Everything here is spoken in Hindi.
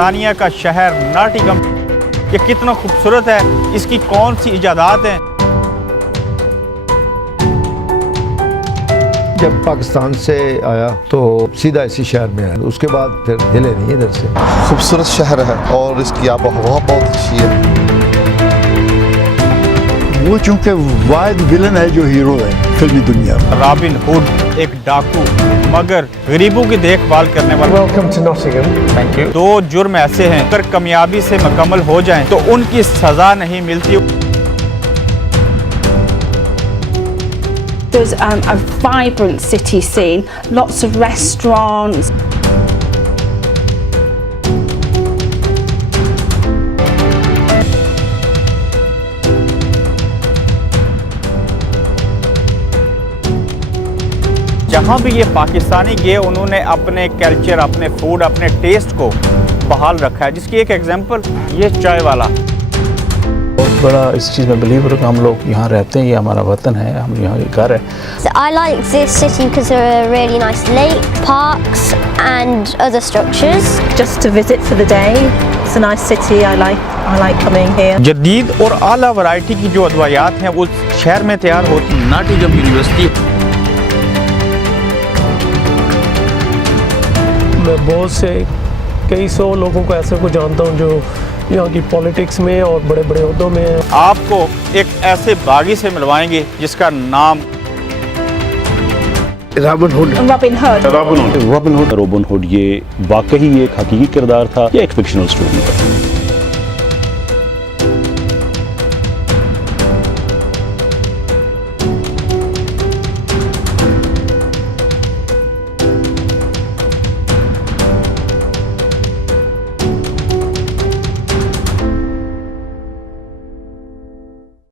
बरतानिया का शहर नॉटिंघम ये कितना खूबसूरत है, इसकी कौन सी इजादात हैं। जब पाकिस्तान से आया तो सीधा इसी शहर में आया, उसके बाद फिर हिले नहीं इधर से। खूबसूरत शहर है और इसकी आबोहवा बहुत अच्छी है। वो चूंकि वाहिद विलन है जो हीरो है फिल्मी दुनिया में। रॉबिन हुड एक डाकू मगर गरीबों की देखभाल करने वाला। Welcome to Nottingham. Thank you. दो जुर्म ऐसे हैं अगर कामयाबी से मुकम्मल हो जाएं तो उनकी सजा नहीं मिलती। There's a vibrant city scene, lots of restaurants. जहाँ भी ये पाकिस्तानी गए उन्होंने अपने कल्चर, अपने फूड, अपने टेस्ट को बहाल रखा है, जिसकी एक एग्जांपल ये चाय वाला। बहुत बड़ा इस चीज़ में बिलीवर हम लोग यहाँ रहते हैं, ये हमारा वतन है, हम यहाँ के घर है। So I like this city because there are really nice lake, parks and other structures. Just to visit for the day. It's a nice city. I like coming here. जदीद और आला वैरायटी की जो अदवायात हैं वो शहर में तैयार होती। Nottingham university. मैं बहुत से कई सौ लोगों को ऐसे को जानता हूँ जो यहाँ की पॉलिटिक्स में और बड़े बड़े ओहदों में हैं। आपको एक ऐसे बागी से मिलवाएंगे जिसका नाम robin hood. Robin Hood. Robin hood ये वाकई एक हकीकी किरदार था या एक फिक्शनल स्टोरी था।